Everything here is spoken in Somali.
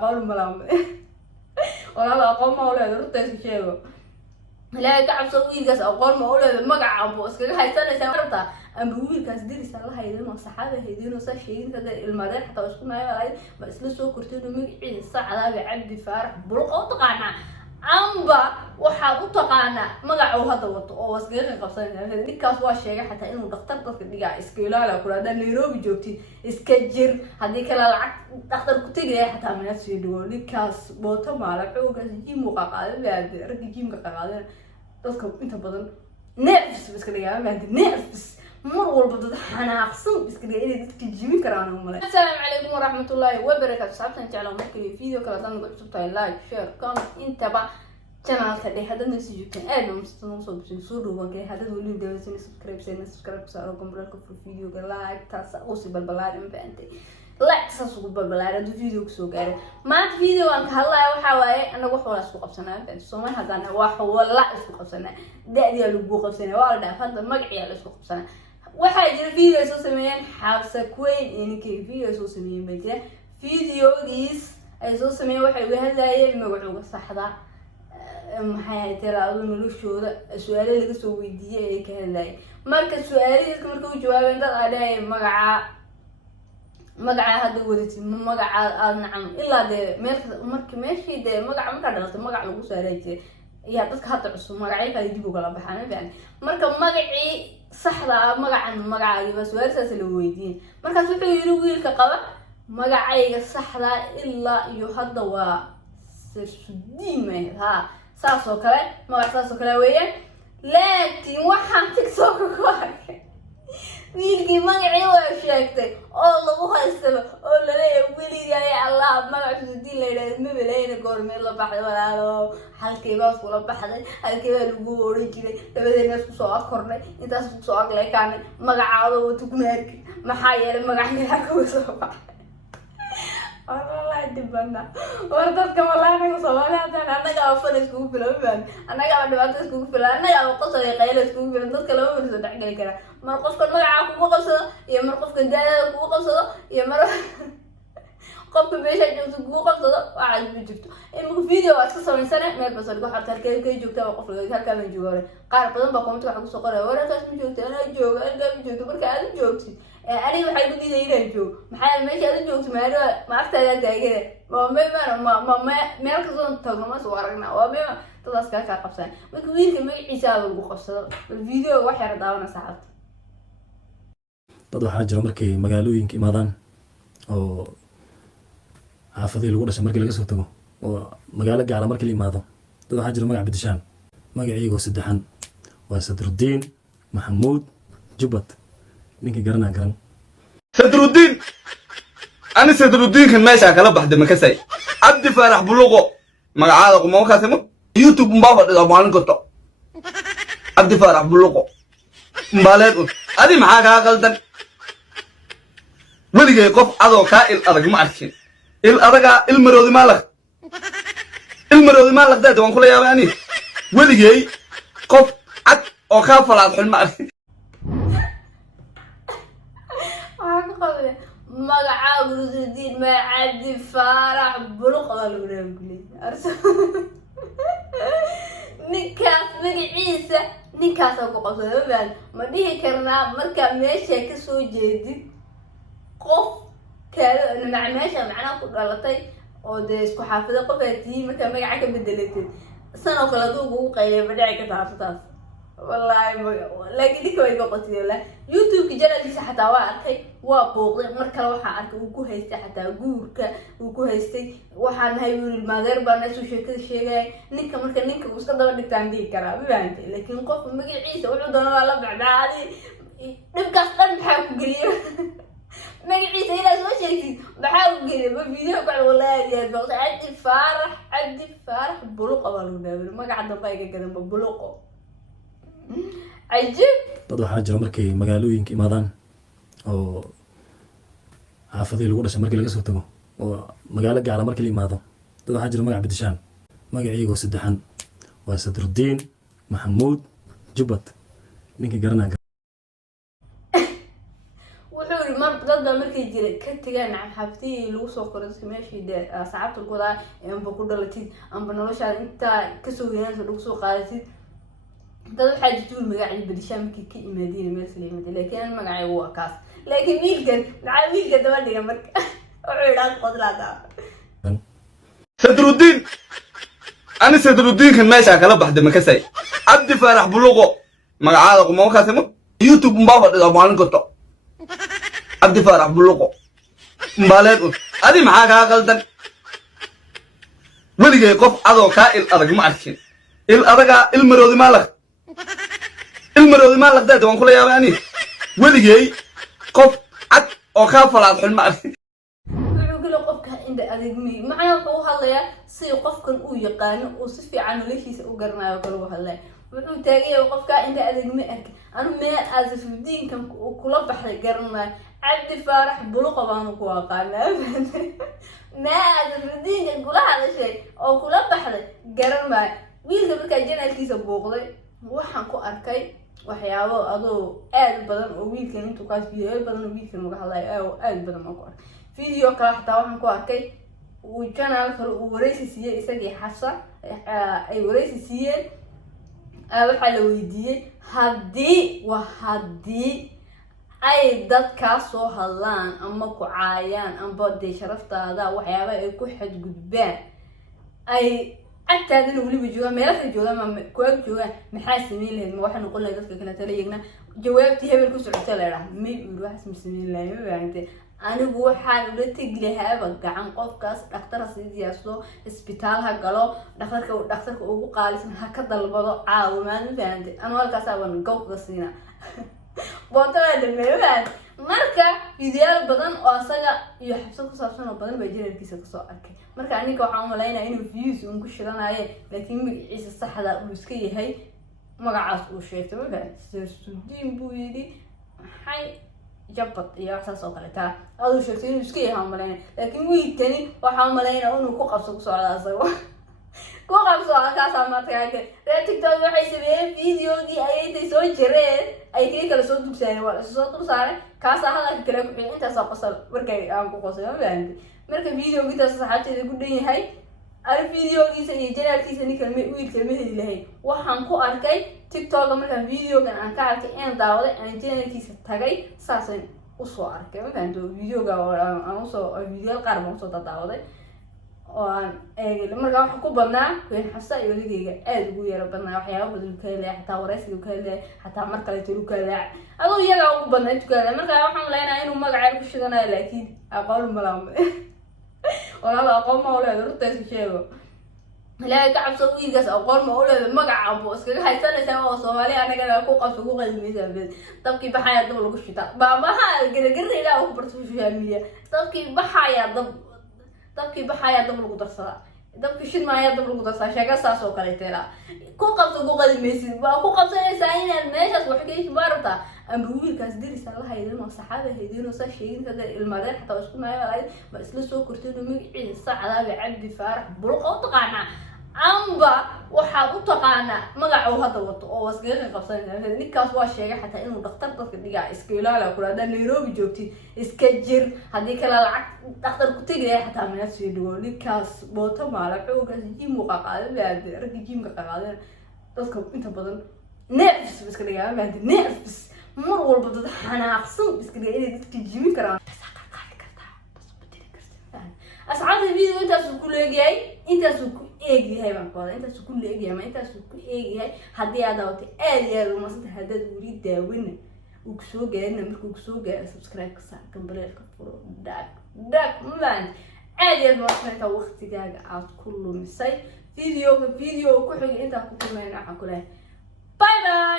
قول ملام والله أقوم أولاد رتة شيء لا تعب سوي جالس أقول ما أولاد مقع أبو أسكت هاي سنة سنة أم بقول جالس دير سالة هيدين وصحابة هيدين وصار شيء كذا المدار حتى وشكون هاي بس لسه كرتون مقعد الساعة ذا بعد فارح بلقوا تقعنا amba waxa u taqaana magacu hada wato oo wasgeeqa qabsanay ninkaas waa sheegay xataa inuu dhakhtar dadka dhigaa iska ilaala ku raada Nairobi joogti iska jir hadii kala lacag dhakhtar ku tagay xataa ma sii dhigo ninkaas boota maala xoogaas jiim u qaqaaday rag jiim ka qaqaaday dadka inta badan nerves iska dhigaa ma nerves mar walba dad xanaaqsan iska dhigaa inay dadka jiimin karaan oo male assalaamu calaykum waraxmatullaahi wabarakaatuh sabtan jeclaan markii video kala dan ugu cusubtahay like share comment intaba channel ka dheh hadana si joogtaan aad ma soo bisay soo dhawaan hadana wali dawladda subscribe saaro gombralka video ga like taas oo si balbalaarin faantay like saas ugu balbalaarin video ku soo gaaray maanta video aan ka hadlayo waxa waaye anagu wax wala isku qabsanaa faantay Soomaali hadana wax wala isku qabsanaa daadiya lagu qabsanaa waa dhaaf hadda magaciisa la isku qabsanaa waxay jira video soo sameeyeen xabsa queen inkii video soo sameeyeen bajaa videogiis ay soo sameeyeen waxay uga hadlayeen magacuuga saxda maxay tiraahdo noloshooda su'aalo laga soo weydiiyay ay ka hadlayeen marka su'aalahaas markuu jawaabeen dad ay magaca hada wadati magaca aad nacam ilaa de markii meeshii de magaca marka dhalato magac lagu saaray يا dadka hadda cusub magacay kala dib uga baxaan baan marka magacii saxda magacan magacay bas weersaas la weydiin markaas wuxuu yiri wiilka qaba magacayga saxda ilaa iyo hadda waa sirsudiime ha saas oo kale magac saas oo kale weeyaan laakiin waxaan TikTok ku arkay wiilkii magacii waa sheegtay oo lagu haystay oo la leeyahay wiiliga ya Allah magaciisa diin la yiraahdo ma baleeyna goormee la baxay walaalo halkii baas kula baxday halkii baa lagu oran jiray dabadeena isku soo akornay intaas ku soo aglay kaan magacaado oo tugmeerki maxaa yeelay magaciisa ku soo baxay والله دبنا وردت كما لا نقول صوالح أنا قاعد أفرس كوب في الأمم أنا قاعد أبغى كوب في الأمم أنا قاعد أقصد قيلة كوب في الأمم كلام من زود حاجة كذا مرقف كل مرة عقوق قصة يا مرقف كل ده عقوق قصة يا مرة قف بيش أجمع عقوق قصة وعاد بيجبته إيه فيديو أساسا من سنة ما بس ألقى حتى كي جوكته وقف لقى هالك من جواره قارب بدن بقوم تروح حق سكر ولا تاس من جوكته أنا جوك أنا جوكته بركة أنا جوكتي أنا بحب بدي زي الجو محل ماشي هذا جوكت ما عرفت هذا كذا ما يركزون تغنى ما صورنا وما تلاص كذا قبسان وكوين كم يحساب وقبسان الفيديو واحد داونا ساعات dad waxaa jira markay magaalooyinka imaadaan oo xaafadii lagu dhashay markii laga soo tago oo magaalo gaala markii la imaado dad waxaa jira magac bedeshaan magaciigu saddexan waa Sadruddin Maxamuud Jubat ninka garanaa garan Sadruddin أنا سدرودين كان ماشي على بحد مكسي عبد فرح بلوغو مقعادك وما كاسمه يوتيوب مبابا ده مالن كتو عبد فرح بلوغو مبالغ ادي معاك قلدن وليغي قف ادو كائل ادق ما arkin il adaga ilmaroodi maalak dad waan kula yaabay ani weligay qof cad oo ka falaad xul ma arkin magaca Sadruddin ma Cabdi Faarax Buluq la leeyahay ninkaas magaciisa ninkaas oo qabsaday ma dhihi karnaa marka meesha ka soo jeedid qof kale meesha macna ku dhalatay oo de isku xaafada qof ay tii marka magaca ka bedelatay sano kala ugu qaylay badhici ka taas والله لكن ديك way goqotay la YouTube janaalkiisa xataa waa arkay waa booqday marka waxa arkay uu ku haystay xataa guurka uu ku haystay waxaan hay wiil maadeer baan soo sheegay ninka marka ninka uu iska daba dhigtaan dhigi karaa baahanti laakiin qof magaciisa wuxuu doonaa la bacdaadi dhibkaas dhan maxaa ku geliyo magaciisa ila soo sheegtay maxaa ku geliyo video ka walaal yaad baqay Cabdi Faarax Buluq waa lagu dhaabay magaca damba ay ka gadan Buluqo عجيب dad waxaa jira markay magaalooyinka imaadaan oo xaafadii lagu dhashay markii laga soo tago oo magaalo gaala markii la imaado dad waxaa jira magac bedeshaan magaciigu saddexan waa Sadruddin Maxamuud Jubat ninka garanaa wuxuu mar dad markay jireen كتير نعم حبتي لوسو قرص ماشي ده صعبت القضاء أم بقدرتي أم بنولش أنت كسويان لوسو قارتي ده حاجة تقول مقاعد بديشام كي مدينة مثل مدينة لكن أنا مقاعد هو كاس لكن ميلكن نعم ميلكن ده ما مرك عيران قدرة صدر الدين أنا صدر الدين كان ماشي على بحد مكسي عبد فرح بلوغو مقعد قوم كاسمه يوتيوب مبافر إذا ما نقطع عبد فرح بلوغو مبالغ أدي معاك هاكلتن ولي يقف أدو كائل أرق ما أركين الأرقة المرودي مالك ده توان كل ياباني ولي قف عد أو خاف على الحلم أركين عند أدمي معنا قوها الله سي قفكن أو يقان وصفي عنه ليش وقرنا وقروها الله wuxuu taagay qofka inta adeeg ma arkin anu meel aasif diinkan kula baxay garnaa Cabdi Faarax Buluq baan ku aqaanaa ma aasif diinkan kula hadashay oo kula baxday garnaa wiilka marka janaalkiisa booqday waxaan ku arkay waxyaabo adoo aad badan oo wiilkan intuu kaas video badan oo wiilkan uga hadlay aad badan ma ku arkay video kale xataa waxaan ku arkay uu janaalka uu wareysi siiyay isagii Xafsa ay wareysi siiyeen waxaa la weydiiyay haddii ay dadka soo hadlaan ama ku caayaan amba de sharaftaada waxyaabo ay ku xadgudbaan ay agtaadana waliba joogaan meelaha joogaan ama ku ag joogaan maxaa sameyn lahayd ma waxaan noqon lahayd dadka kale taliyagna jawaabtii hebel ku socotay la yiraahdo may wax sameyn lahayd maanta anigu waxaan ula tagi lahaa gacan qofkaas dhakhtar sidiyaasoo isbitaalka galo dhakhtarka ugu qaalisan ha ka dalbado caawimaad faante ama halkaas aan gowga siina boodada meelaan marka video badan oo asaga iyo xabso ku saabsan oo badan bay jirkiisa ka soo arkay marka aniga waxaan u maleynayaa inuu views uu ku shiranayo laakiin magaciisa saxda uu iska yahay magacaas uu sheegtay marka Sirsudiin buu yiri maxay jabad iyo waxaas oo kale taa aduu sheegtay inuu iska yahay malayna laakiin wiilkani waxaan maleynayaa inuu ku qabso ku socda asaga ku qabso halkaas ama taagay TikTok waxay sameeyeen videogii ayay soo jireen ay tii kala soo dugsaayeen waa soo dulsaareen kaas hadalka kale ku xigay intaas oo qosol markay aan ku qosay marka videogii taas saxaabteeda ku dhan yahay ar videogiisa iyo janaalkiisa ninkan wiilka ma heli lahayn waxaan ku arkay TikTok marka videogan aan ka arkay in daawada aan janaalkiisa tagay saasan u soo arkay maanta videoga aan u soo video qaar ma soo daawaday oo aan eegay marka waxa ku badnaa ween xasta iyo ligayga aad ugu yara badnaa waxyaabo badan ka helay xataa wareysiga ka helay xataa mar kale tuu ka helay adoo iyaga ugu badnaa tuu ka helay marka waxaan leenahay inuu magaca ku shidanayo laakiin aqoon ma laha walaal aqoon ma walaal runtii sheego ilaahay ka cabso wiilkaas aqoon ma walaal magaca abo iskaga haysanaysaa oo Soomaali anaga ku qabso ku qalmiisa bid dabkii baxaya dab lagu shita baabaha gargar ilaa uu barto social media dabkii baxaya dab lagu darsadaa dabkii shidmaaya dab lagu darsadaa sheega saas oo kale teela ku qabso ku qalmiisa waa ku qabsanaysaa inaad meeshaas wax ka isbaarta أما ويل كاس ديري سالها هيدين وصحابة هيدين وصار شيء كذا المدار حتى واسكون معي ولا ما إسلسوا كرتين ومقعد الصعدة بعبد فارح بروق وطقعنا أمبا وحاب وطقعنا مقعوا هذا أو واسقين قبصنا نكاس واشيء حتى إنه دكتور تذكر دقيقة إسكيلا لا كل هذا نيروبي جوتي إسكجر هذيك لا دكتور كتير حتى من الناس يدور نكاس بوتهم على حقوق جيم وقاعد بعد رجع جيم قاعد تذكر أنت بدل نفس بس كده يعني بعد نفس مر والبدو حنا أقسم بس كده إيه تجيبي كرام أسعد الفيديو أنت سكول إيجاي أنت سكول إيجي هاي بنقول أنت سكول إيجي ما أنت سكول إيجي هاي حد يعداوتي أدي وما صرت هذا وريد داون وكسو جاي نمرك وكسو جاي سبسكرايب كسر كمبرير كفرو داك مان أدي المصنع وقت جاي عاد كله مساي فيديو كل حاجة أنت كل ما ينعكله باي باي